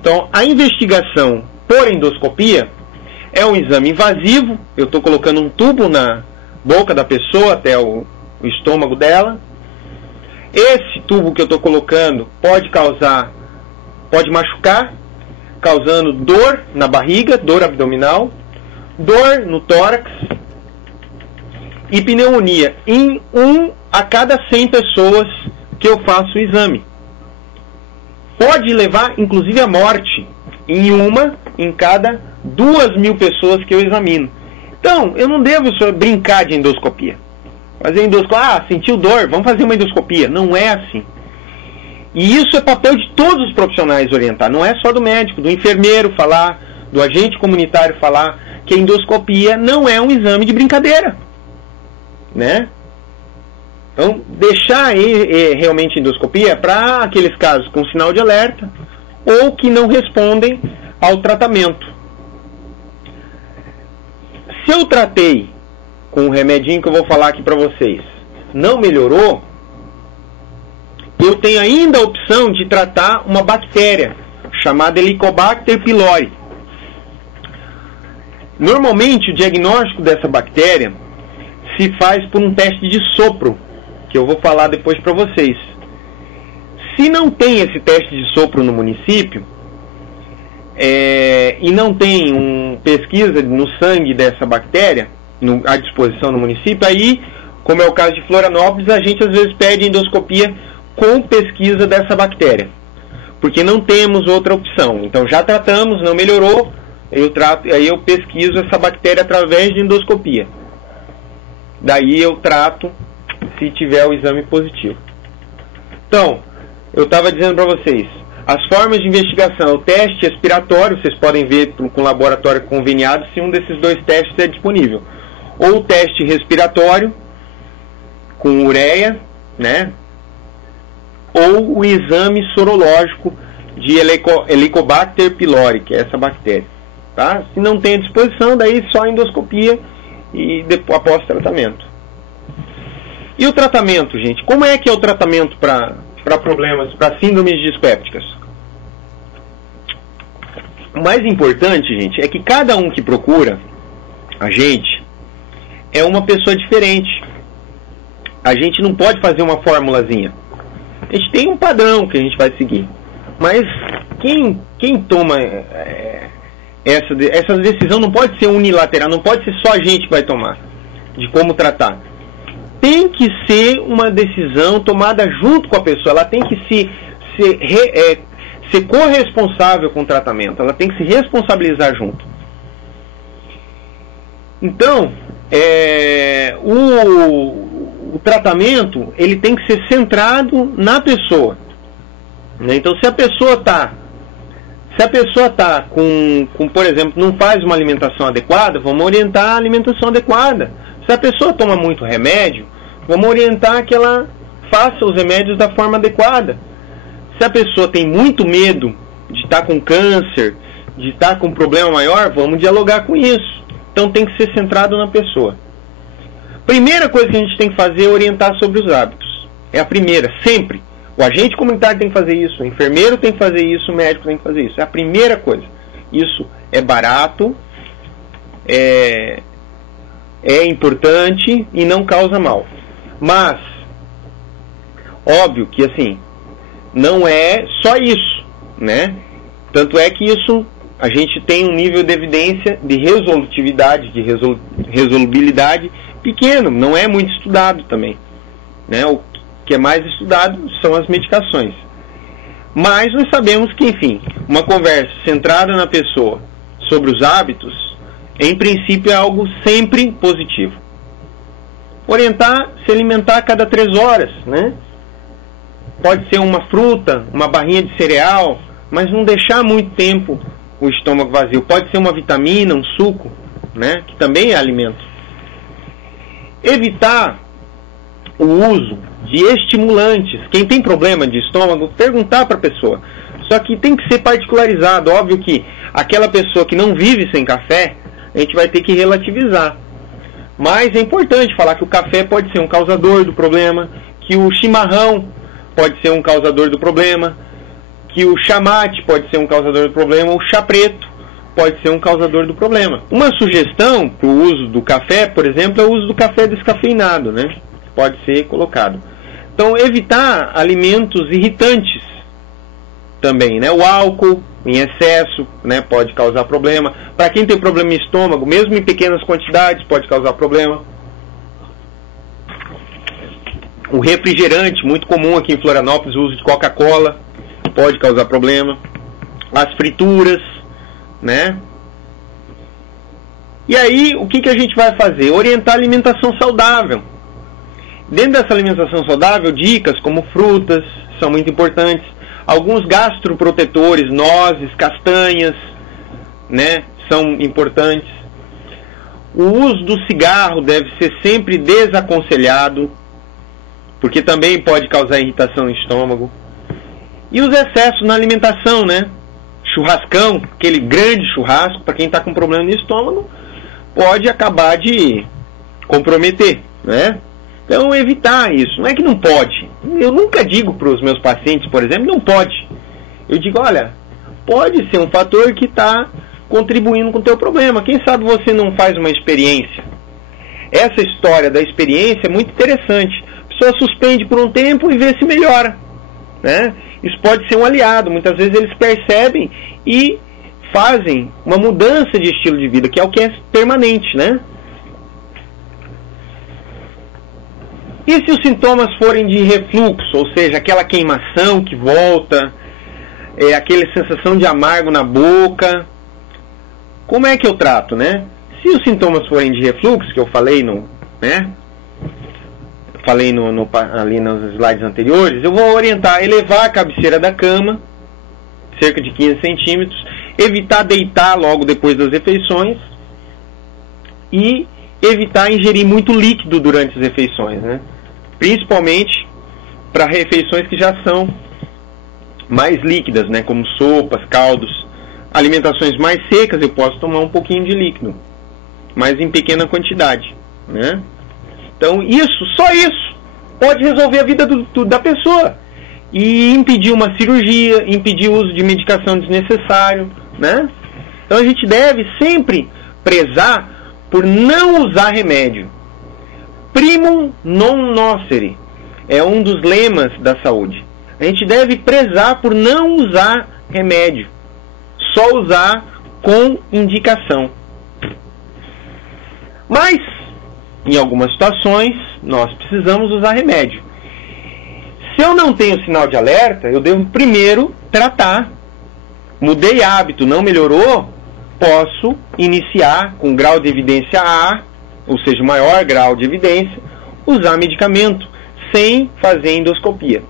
Então, a investigação por endoscopia é um exame invasivo. Eu estou colocando um tubo na boca da pessoa até o estômago dela. Esse tubo que eu estou colocando pode machucar, causando dor na barriga, dor abdominal, dor no tórax e pneumonia em 1 a cada 100 pessoas que eu faço o exame. Pode levar, inclusive, à morte em cada 2.000 pessoas que eu examino. Então, eu não devo só brincar de endoscopia. Fazer endoscopia, sentiu dor, vamos fazer uma endoscopia. Não é assim. E isso é papel de todos os profissionais orientar. Não é só do médico, do enfermeiro falar, do agente comunitário falar que a endoscopia não é um exame de brincadeira, né? Então, deixar realmente a endoscopia para aqueles casos com sinal de alerta ou que não respondem ao tratamento. Se eu tratei com o remedinho que eu vou falar aqui para vocês, não melhorou, eu tenho ainda a opção de tratar uma bactéria chamada Helicobacter pylori. Normalmente, o diagnóstico dessa bactéria se faz por um teste de sopro, que eu vou falar depois para vocês. Se não tem esse teste de sopro no município, e não tem pesquisa no sangue dessa bactéria à disposição no município, aí, como é o caso de Florianópolis, a gente às vezes pede endoscopia com pesquisa dessa bactéria, porque não temos outra opção. Então já tratamos, não melhorou, aí eu pesquiso essa bactéria através de endoscopia. Daí eu trato se tiver o exame positivo. Então, eu estava dizendo para vocês, as formas de investigação, o teste respiratório, vocês podem ver com laboratório conveniado se um desses dois testes é disponível. Ou o teste respiratório, com ureia, né? Ou o exame sorológico de Helicobacter pylori, que é essa bactéria. Tá? Se não tem à disposição, daí só endoscopia e depois, após tratamento. E o tratamento, gente? Como é que é o tratamento para problemas, para síndromes dispépticas? O mais importante, gente, é que cada um que procura a gente é uma pessoa diferente. A gente não pode fazer uma formulazinha. A gente tem um padrão que a gente vai seguir. Mas quem toma essa decisão não pode ser unilateral, não pode ser só a gente que vai tomar de como tratar. Tem que ser uma decisão tomada junto com a pessoa. Ela tem que ser corresponsável com o tratamento. Ela tem que se responsabilizar junto. Então, o tratamento ele tem que ser centrado na pessoa. Né? Então, se a pessoa está com, por exemplo, não faz uma alimentação adequada, vamos orientar a alimentação adequada. Se a pessoa toma muito remédio, vamos orientar que ela faça os remédios da forma adequada. Se a pessoa tem muito medo de estar com câncer, de estar com um problema maior, vamos dialogar com isso. Então tem que ser centrado na pessoa. Primeira coisa que a gente tem que fazer é orientar sobre os hábitos. É a primeira, sempre. O agente comunitário tem que fazer isso, o enfermeiro tem que fazer isso, o médico tem que fazer isso. É a primeira coisa. Isso é barato, é importante e não causa mal. Mas, óbvio que assim, não é só isso, né? Tanto é que isso, a gente tem um nível de evidência de resolutividade, de resolubilidade pequeno, não é muito estudado também, né? O que é mais estudado são as medicações. Mas nós sabemos que, enfim, uma conversa centrada na pessoa sobre os hábitos, em princípio é algo sempre positivo. Orientar, se alimentar a cada 3 horas, né? Pode ser uma fruta, uma barrinha de cereal, mas não deixar muito tempo o estômago vazio. Pode ser uma vitamina, um suco, né? Que também é alimento. Evitar o uso de estimulantes. Quem tem problema de estômago, perguntar para a pessoa. Só que tem que ser particularizado. Óbvio que aquela pessoa que não vive sem café, a gente vai ter que relativizar. Mas é importante falar que o café pode ser um causador do problema, que o chimarrão pode ser um causador do problema, que o chá mate pode ser um causador do problema, o chá preto pode ser um causador do problema. Uma sugestão para o uso do café, por exemplo, é o uso do café descafeinado, né? Pode ser colocado. Então, evitar alimentos irritantes também, né? O álcool em excesso, né, pode causar problema. Para quem tem problema em estômago, mesmo em pequenas quantidades, pode causar problema. O refrigerante, muito comum aqui em Florianópolis, o uso de Coca-Cola, pode causar problema. As frituras, né? E aí, o que a gente vai fazer? Orientar a alimentação saudável. Dentro dessa alimentação saudável, dicas como frutas são muito importantes. Alguns gastroprotetores, nozes, castanhas, né, são importantes. O uso do cigarro deve ser sempre desaconselhado, porque também pode causar irritação no estômago. E os excessos na alimentação, né? Churrascão, aquele grande churrasco, para quem está com problema no estômago, pode acabar de comprometer, né? Então, evitar isso. Não é que não pode. Eu nunca digo para os meus pacientes, por exemplo, não pode. Eu digo, olha, pode ser um fator que está contribuindo com o teu problema. Quem sabe você não faz uma experiência. Essa história da experiência é muito interessante. A pessoa suspende por um tempo e vê se melhora, né? Isso pode ser um aliado. Muitas vezes eles percebem e fazem uma mudança de estilo de vida, que é o que é permanente, né? E se os sintomas forem de refluxo, ou seja, aquela queimação que volta, aquela sensação de amargo na boca, como é que eu trato, né? Se os sintomas forem de refluxo, que eu falei ali nos slides anteriores, eu vou orientar a elevar a cabeceira da cama, cerca de 15 centímetros, evitar deitar logo depois das refeições e evitar ingerir muito líquido durante as refeições, né? Principalmente para refeições que já são mais líquidas, né? Como sopas, caldos. Alimentações mais secas eu posso tomar um pouquinho de líquido, mas em pequena quantidade, né? Então só isso pode resolver a vida da pessoa e impedir uma cirurgia, impedir o uso de medicação desnecessário, né? Então a gente deve sempre prezar por não usar remédio. Primum non nocere é um dos lemas da saúde. A gente deve prezar por não usar remédio, só usar com indicação. Mas, em algumas situações, nós precisamos usar remédio. Se eu não tenho sinal de alerta, eu devo primeiro tratar. Mudei hábito, não melhorou, posso iniciar com grau de evidência A, ou seja, maior grau de evidência, usar medicamento sem fazer endoscopia.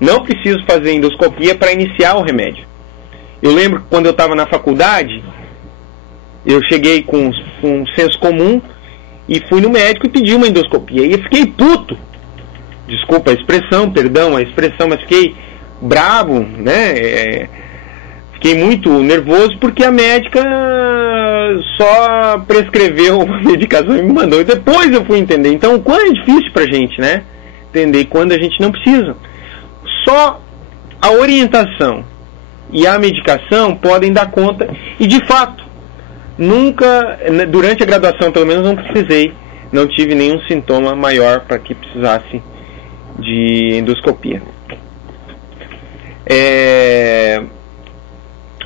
Não preciso fazer endoscopia para iniciar o remédio. Eu lembro que quando eu estava na faculdade, eu cheguei com um senso comum e fui no médico e pedi uma endoscopia. E eu fiquei puto. Desculpa a expressão, perdão a expressão, mas fiquei bravo, né? Fiquei muito nervoso porque a médica só prescreveu uma medicação e me mandou. E depois eu fui entender. Então, o quanto é difícil pra gente, né? Entender quando a gente não precisa. Só a orientação e a medicação podem dar conta. E, de fato, nunca, durante a graduação, pelo menos, não tive nenhum sintoma maior para que precisasse de endoscopia.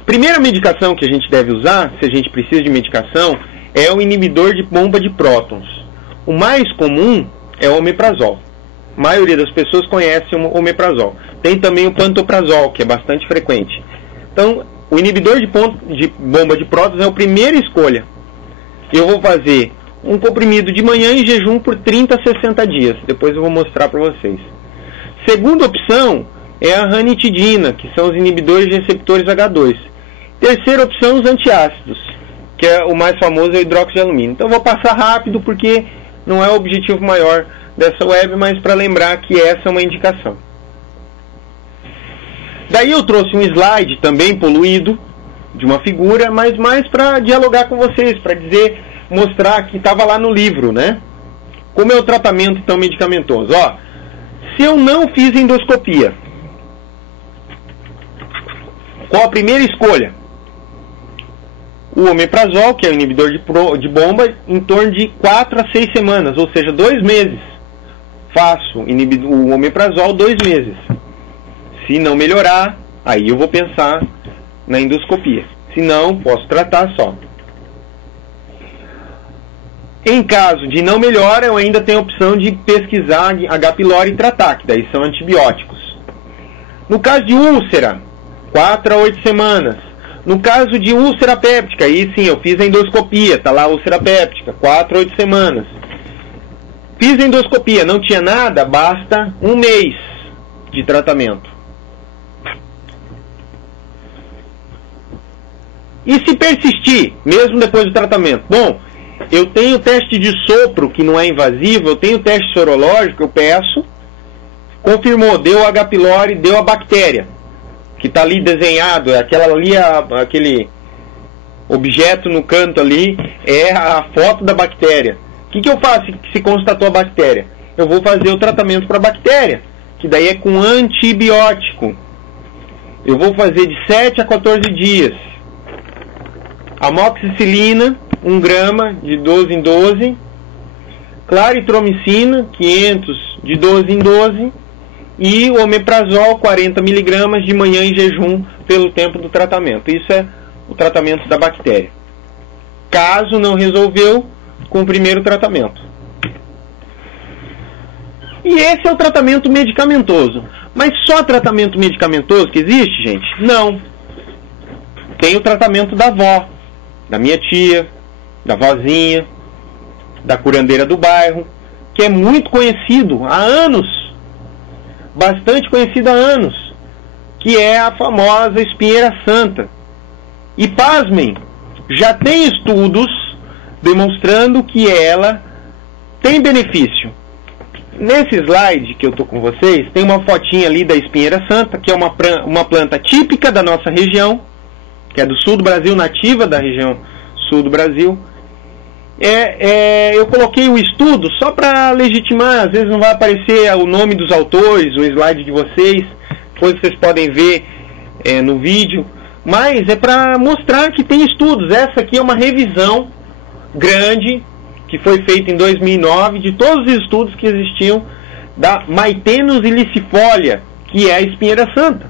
Primeira medicação que a gente deve usar, se a gente precisa de medicação, é o inibidor de bomba de prótons. O mais comum é o omeprazol. A maioria das pessoas conhece o omeprazol. Tem também o pantoprazol, que é bastante frequente. Então, o inibidor de bomba de prótons é a primeira escolha. Eu vou fazer um comprimido de manhã em jejum por 30 a 60 dias. Depois eu vou mostrar para vocês. Segunda opção é a ranitidina, que são os inibidores de receptores H2. Terceira opção, os antiácidos, que é o mais famoso, é o hidróxido de alumínio. Então eu vou passar rápido porque não é o objetivo maior dessa web, mas para lembrar que essa é uma indicação. Daí eu trouxe um slide também poluído, de uma figura, mas mais para dialogar com vocês, para mostrar que estava lá no livro, né? Como é o tratamento então medicamentoso? Se eu não fiz endoscopia, qual a primeira escolha? O omeprazol, que é o inibidor de bomba, em torno de 4 a 6 semanas, ou seja, 2 meses. Faço o omeprazol 2 meses. Se não melhorar, aí eu vou pensar na endoscopia. Se não, posso tratar só. Em caso de não melhora, eu ainda tenho a opção de pesquisar H. pylori e tratar, que daí são antibióticos. No caso de úlcera, 4 a 8 semanas. No caso de úlcera péptica, aí sim, eu fiz a endoscopia, tá lá a úlcera péptica, 4 a 8 semanas. Fiz a endoscopia, não tinha nada, basta 1 mês de tratamento. E se persistir, mesmo depois do tratamento? Bom, eu tenho teste de sopro, que não é invasivo, eu tenho teste sorológico, eu peço, confirmou, deu H. pylori, deu a bactéria, que está ali desenhado, aquela ali, aquele objeto no canto ali, é a foto da bactéria. O que eu faço se constatou a bactéria? Eu vou fazer o tratamento para a bactéria, que daí é com antibiótico. Eu vou fazer de 7 a 14 dias. Amoxicilina, 1 grama, de 12 em 12. Claritromicina, 500, de 12 em 12. E o omeprazol, 40 miligramas, de manhã em jejum, pelo tempo do tratamento. Isso é o tratamento da bactéria. Caso não resolveu, com o primeiro tratamento. E esse é o tratamento medicamentoso. Mas só tratamento medicamentoso que existe, gente? Não. Tem o tratamento da avó, da minha tia, da vozinha, da curandeira do bairro, que é muito conhecido há anos, bastante conhecido há anos, que é a famosa espinheira santa. E pasmem, já tem estudos demonstrando que ela tem benefício. Nesse slide que eu estou com vocês, tem uma fotinha ali da espinheira santa, que é uma planta típica da nossa região, que é do sul do Brasil, nativa da região sul do Brasil. Eu coloquei o estudo só para legitimar, às vezes não vai aparecer o nome dos autores, o slide de vocês, depois vocês podem ver no vídeo, mas é para mostrar que tem estudos. Essa aqui é uma revisão grande, que foi feita em 2009, de todos os estudos que existiam da Maitenus ilicifolia, que é a espinheira santa.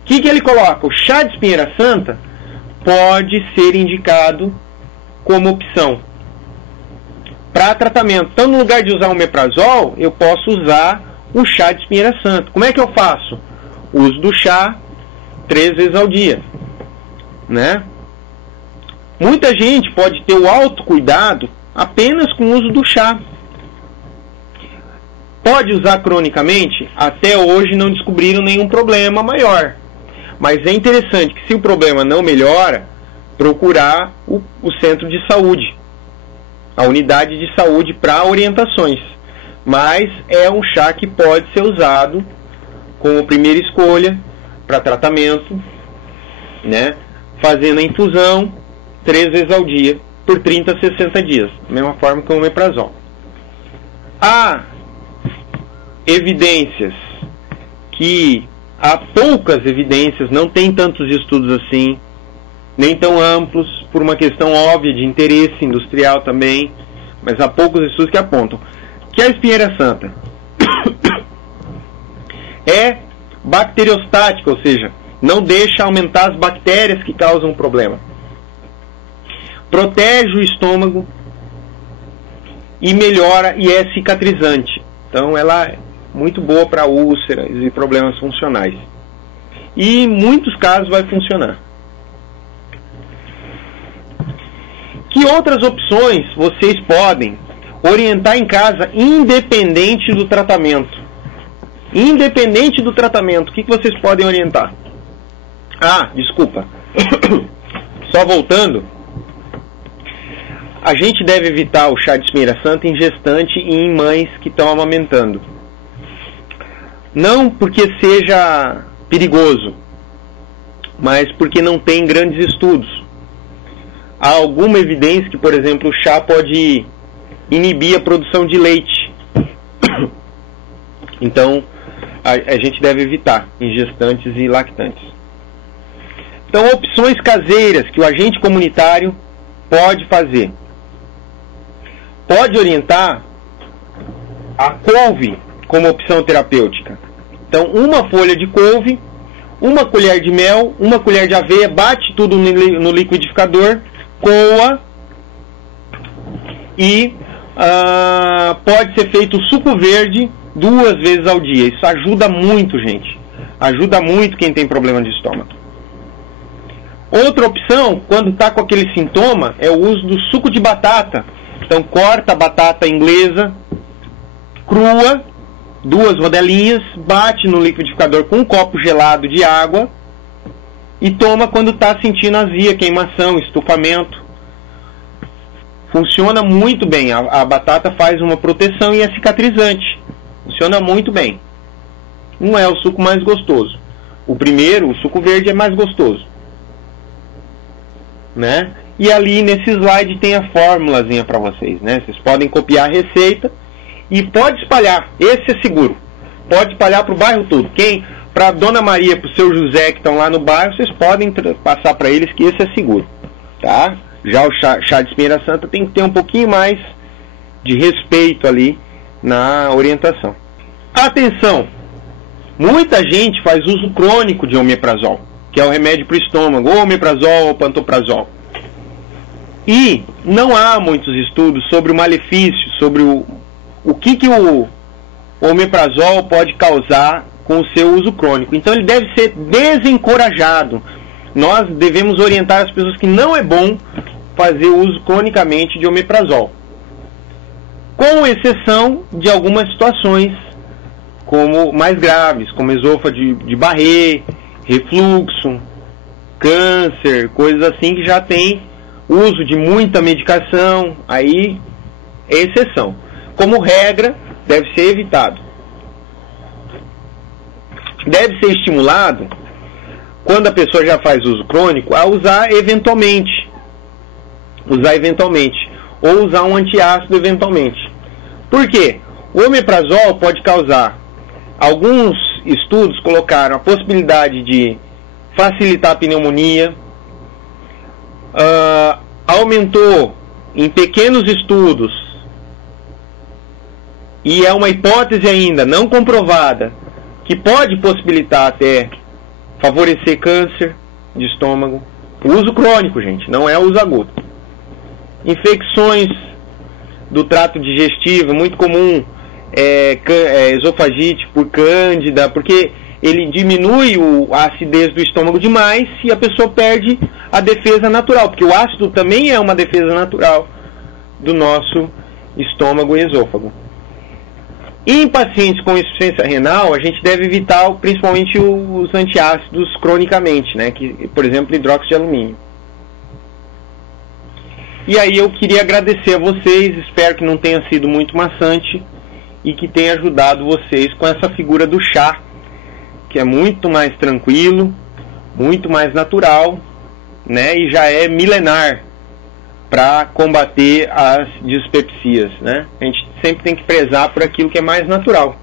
O que ele coloca? O chá de espinheira santa pode ser indicado como opção para tratamento. Então, no lugar de usar o omeprazol, eu posso usar o chá de espinheira santa. Como é que eu faço? Uso do chá 3 vezes ao dia, né? Muita gente pode ter o autocuidado apenas com o uso do chá. Pode usar cronicamente? Até hoje não descobriram nenhum problema maior. Mas é interessante que, se o problema não melhora, procurar o centro de saúde, a unidade de saúde, para orientações. Mas é um chá que pode ser usado como primeira escolha para tratamento, né? Fazendo a infusão 3 vezes ao dia, por 30 a 60 dias, da mesma forma que o omeprazol. Há evidências que há poucas evidências, não tem tantos estudos assim, nem tão amplos, por uma questão óbvia de interesse industrial também, mas há poucos estudos que apontam que a espinheira santa é bacteriostática, ou seja, não deixa aumentar as bactérias que causam o problema. Protege o estômago e melhora e é cicatrizante. Então ela é muito boa para úlceras e problemas funcionais. E em muitos casos vai funcionar. Que outras opções vocês podem orientar em casa, independente do tratamento? Independente do tratamento, o que vocês podem orientar? Desculpa. Só voltando. A gente deve evitar o chá de espinheira santa em gestante e em mães que estão amamentando. Não porque seja perigoso, mas porque não tem grandes estudos. Há alguma evidência que, por exemplo, o chá pode inibir a produção de leite. Então, a gente deve evitar em gestantes e lactantes. Então, opções caseiras que o agente comunitário pode fazer. Pode orientar a couve como opção terapêutica. Então, uma folha de couve, uma colher de mel, uma colher de aveia, bate tudo no liquidificador, coa e pode ser feito suco verde 2 vezes ao dia. Isso ajuda muito, gente. Ajuda muito quem tem problema de estômago. Outra opção, quando está com aquele sintoma, é o uso do suco de batata. Então, corta a batata inglesa crua, 2 rodelinhas, bate no liquidificador com um copo gelado de água e toma quando está sentindo azia, queimação, estufamento. Funciona muito bem. A batata faz uma proteção e é cicatrizante. Funciona muito bem. Não é o suco mais gostoso. O primeiro, o suco verde, é mais gostoso, né? E ali nesse slide tem a formulazinha para vocês, né? Vocês podem copiar a receita e pode espalhar. Esse é seguro. Pode espalhar para o bairro todo. Para a Dona Maria, para o seu José que estão lá no bairro, vocês podem passar para eles que esse é seguro, tá? Já o chá de espinheira santa tem que ter um pouquinho mais de respeito ali na orientação. Atenção! Muita gente faz uso crônico de omeprazol, que é o remédio para o estômago, ou omeprazol ou pantoprazol. E não há muitos estudos sobre o malefício, sobre o que o omeprazol pode causar com o seu uso crônico. Então ele deve ser desencorajado. Nós devemos orientar as pessoas que não é bom fazer uso cronicamente de omeprazol, com exceção de algumas situações como mais graves, como esôfago de Barré, refluxo, câncer, coisas assim que já tem uso de muita medicação, aí é exceção. Como regra, deve ser evitado. Deve ser estimulado, quando a pessoa já faz uso crônico, a usar eventualmente, ou usar um antiácido eventualmente. Por quê? O omeprazol pode causar, alguns estudos colocaram a possibilidade de facilitar a pneumonia, aumentou em pequenos estudos, e é uma hipótese ainda não comprovada, que pode possibilitar até favorecer câncer de estômago. O uso crônico, gente, não é o uso agudo. Infecções do trato digestivo, muito comum, esofagite por cândida, porque ele diminui a acidez do estômago demais e a pessoa perde a defesa natural, porque o ácido também é uma defesa natural do nosso estômago e esôfago. Em pacientes com insuficiência renal, a gente deve evitar principalmente os antiácidos cronicamente, né? Que, por exemplo, hidróxido de alumínio. E aí eu queria agradecer a vocês, espero que não tenha sido muito maçante e que tenha ajudado vocês com essa figura do chá, que é muito mais tranquilo, muito mais natural, né? E já é milenar para combater as dispepsias, né? A gente sempre tem que prezar por aquilo que é mais natural.